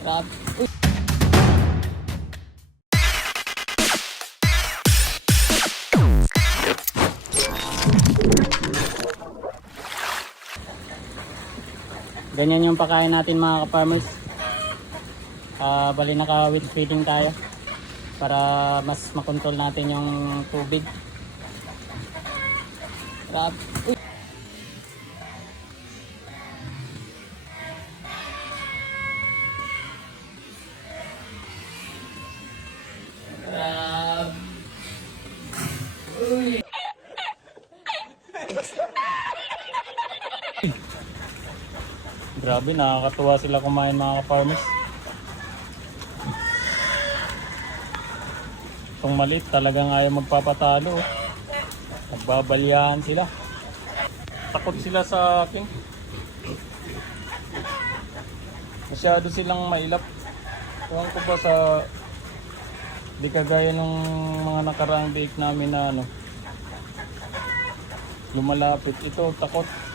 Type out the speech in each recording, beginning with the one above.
Grabe. Uy. Ganyan yung pakain natin mga ka-farmers. Ah, bali naka with feeding tayo para mas makontrol natin yung tubig. Grabe. Grabe, nakakatuwa sila kumain mga ka-farmers. Itong maliit talagang ayaw magpapatalo. oh. Nagbabalyahan sila. Takot sila sa akin. Masyado silang mailap. Ewan ko ba sa... Di kagaya nung mga nakaraang bake namin na ano. Lumalapit. Ito, takot.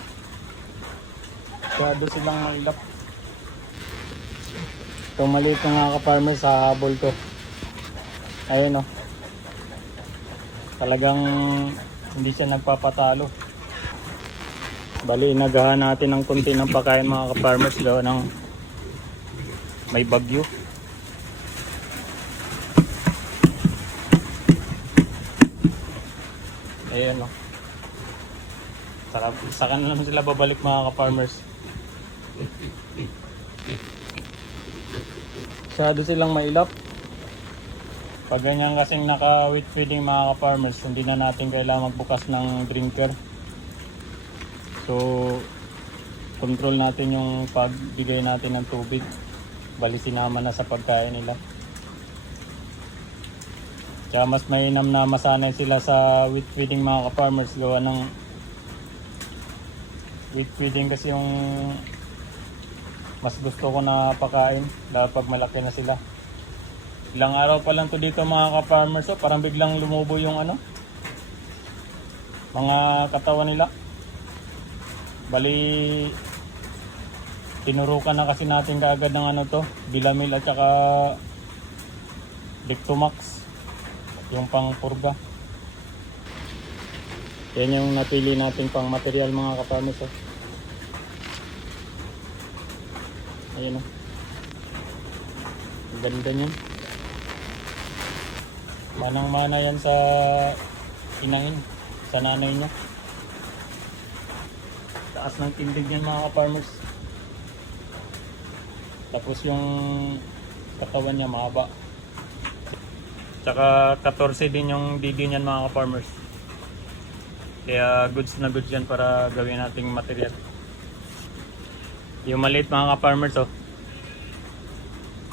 Masyado silang mailap. Itong maliit na mga ka-farmer sa habol ko. Ayun o. Talagang hindi siya nagpapatalo. Bali, inagahan natin ng konti ng pagkain mga ka-farmers gawa ng may bagyo. Ayun o. Saka, saka na naman sila babalik mga ka-farmers. Masyado silang mailap. Pag ganyan kasing naka with feeding mga ka-farmers, hindi na natin kailangan magbukas ng drinker. So, control natin yung pagbigay natin ng tubig. Bali sinama na sa pagkain nila. Kaya mas mainam na masanay sila sa with feeding mga ka-farmers gawa ng with feeding kasi yung mas gusto ko na pakain dahil pag malaki na sila. Ilang araw pa lang to dito mga ka-farmers, oh, parang biglang lumubo yung ano, mga katawan nila. Bali, tinurukan na kasi natin kaagad ng ano to, Bilamil at saka Dictomax, yung pang purga. Yan yung napili natin pang material mga ka-farmers. Oh. Ayun oh. Ang ganda niyan. Manang-mana yan sa inangin, sa nanay niya. Taas ng tindig yan mga ka-farmers. Tapos yung katawan niya mahaba. Tsaka 14 din yung didi niyan mga ka-farmers. Kaya goods na goods yan para gawin nating material. Yung maliit mga ka-farmers oh.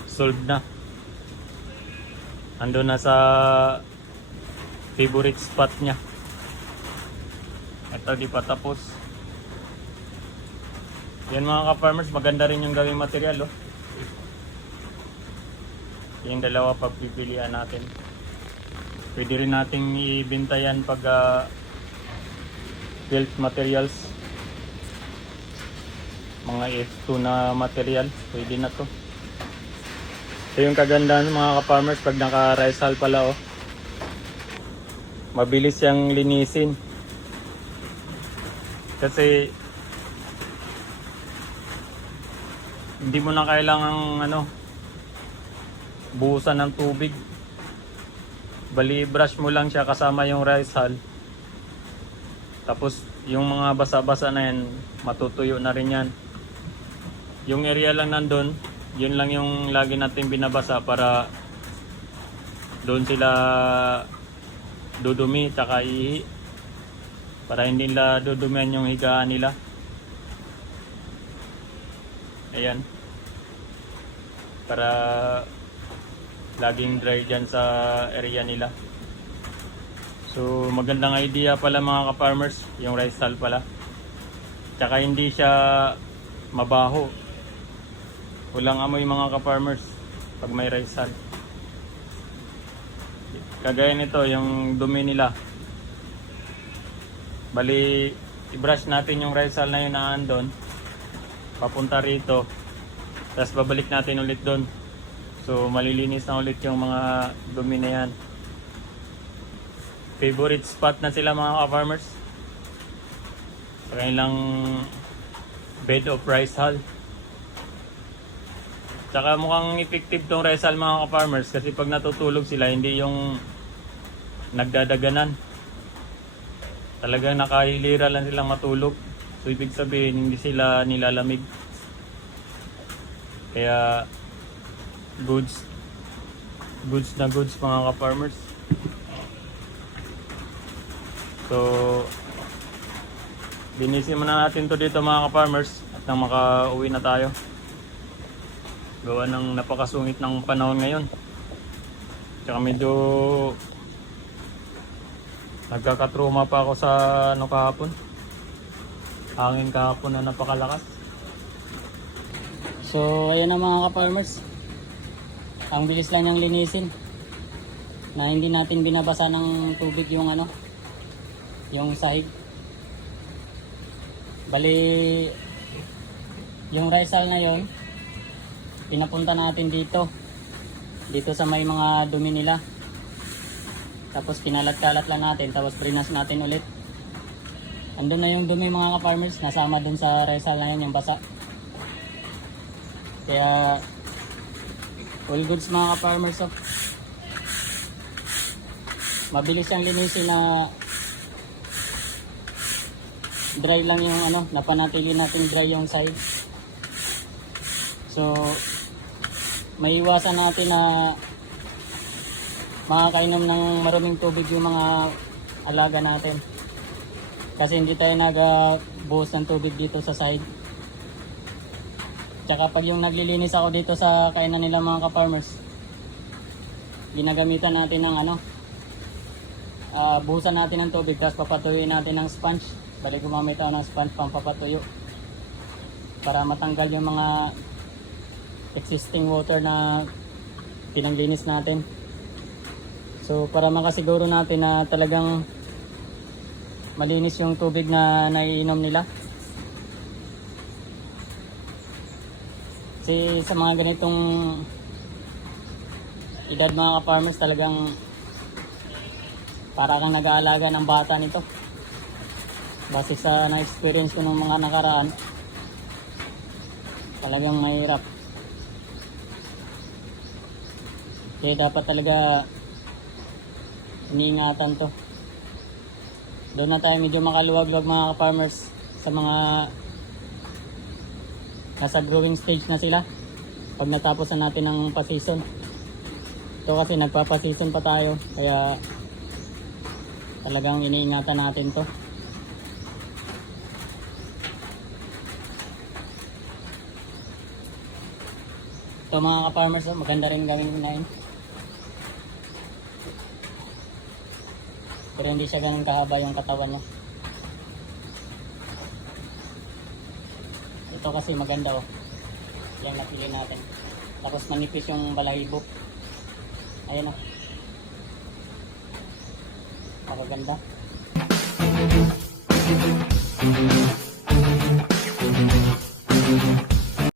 Solved na. Ando na sa favorite spot niya. Ito di pa tapos. Yan mga ka-farmers, maganda rin yung gawing material oh. Yung dalawa pagpipilian natin. Pwede rin nating ibenta yan pag ah, built materials. Mga F2 na material, pwede na to. Ito yung kagandahan mga ka-farmers pag naka-rice hull pala oh. Mabilis siyang linisin. Kasi hindi mo na kailangang ano buhusan ng tubig. Bali brush mo lang siya kasama yung rice hull. Tapos yung mga basa-basa na yan, matutuyo na rin yan. Yung area lang nandun, yun lang yung lagi natin binabasa para doon sila dudumi tsaka ihi para hindi nila dudumihan yung higaan nila. Ayan. Para laging dry dyan sa area nila. So magandang idea pala mga ka-farmers yung rice hull pala. Tsaka hindi siya mabaho walang amoy mga ka-farmers pag may rice hull kagaya nito yung dumi nila bali i-brush natin yung rice hull na yun na andon papunta rito Tapos babalik natin ulit doon. So malilinis na ulit yung mga dumi na yan. Favorite spot na sila mga ka-farmers. Sa kanilang bed of rice hull. Tsaka mukhang effective tong hull mga ka-farmers kasi pag natutulog sila hindi yung nagdadaganan. Talagang nakahilira lang silang matulog. So ibig sabihin hindi sila nilalamig. Kaya goods goods na goods mga ka-farmers. So linisin muna natin to dito mga ka-farmers at nang makauwi na tayo. Gawa ng napakasungit ng panahon ngayon. Tsaka medyo nagkakatruma pa ako sa ano kahapon. Hangin kahapon na napakalakas. So, ayan na mga ka-farmers. Ang bilis lang niyang linisin. Na hindi natin binabasa ng tubig yung ano, yung sahig. Bali, yung risal na yon pinapunta natin dito. Dito sa may mga dumi nila. Tapos kinalat-kalat lang natin, tapos prinas natin ulit. Andun na yung dumi mga ka-farmers, nasama dun sa risal na yun, yung basa. Kaya all goods mga ka-farmers oh. Mabilis siyang linisin na dry lang yung ano, napanatili natin dry yung side. So maiwasan natin na makakainom ng maruming tubig yung mga alaga natin. Kasi hindi tayo nagabuhos ng tubig dito sa side. Tsaka pag yung naglilinis ako dito sa kainan nila mga ka-farmers, ginagamitan natin ng ano, ah buhusan natin ng tubig tapos papatuyuin natin ng sponge. Bali gumamit ako ng sponge pang papatuyo para matanggal yung mga existing water na pinaglinis natin. So para makasiguro natin na talagang malinis yung tubig na naiinom nila. Kasi sa mga ganitong edad mga ka-farmers talagang para kang nag-aalaga ng bata nito. Base sa na-experience ko ng mga nakaraan, talagang mahirap. Kaya dapat talaga iniingatan to. Doon na tayo medyo makaluwag-luwag mga ka-farmers sa mga nasa growing stage na sila pag natapos na natin ng pa-season. Ito kasi nagpapa-season pa tayo kaya talagang iniingatan natin to. Ito mga ka-farmers, oh, maganda rin gawin na yun. Pero hindi siya ganun kahaba yung katawan niya. Ito kasi maganda oh. Yan napili natin. Tapos manipis yung balahibo. Ayan oh. Magaganda.